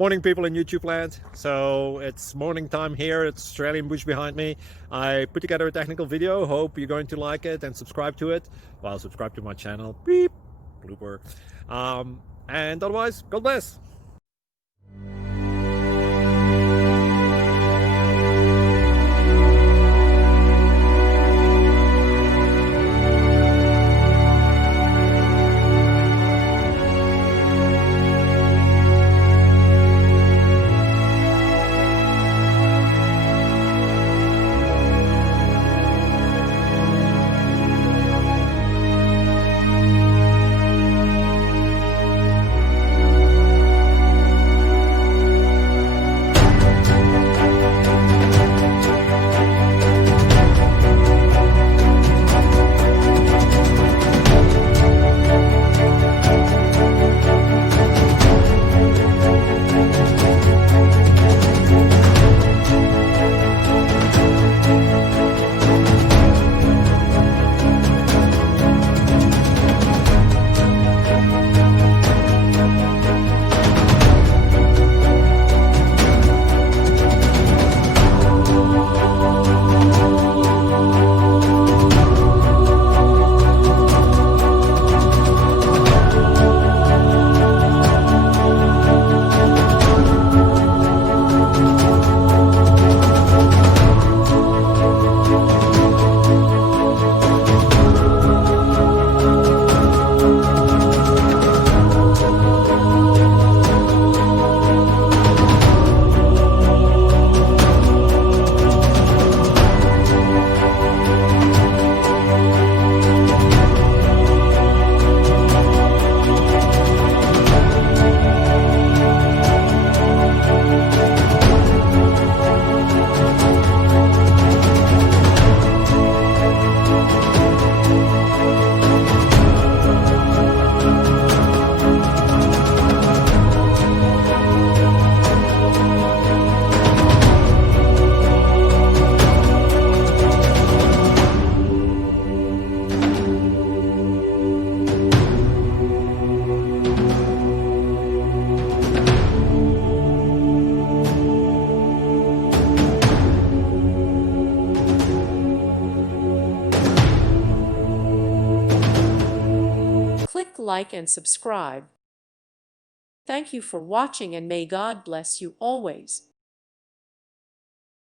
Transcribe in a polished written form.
Morning, people in YouTube land. So it's morning time here. It's Australian bush behind me. I put together a technical video. Hope you're going to like it and subscribe to it. Well, subscribe to my channel. Beep. Blooper. And otherwise, God bless. Click like and subscribe. Thank you for watching and may God bless you always.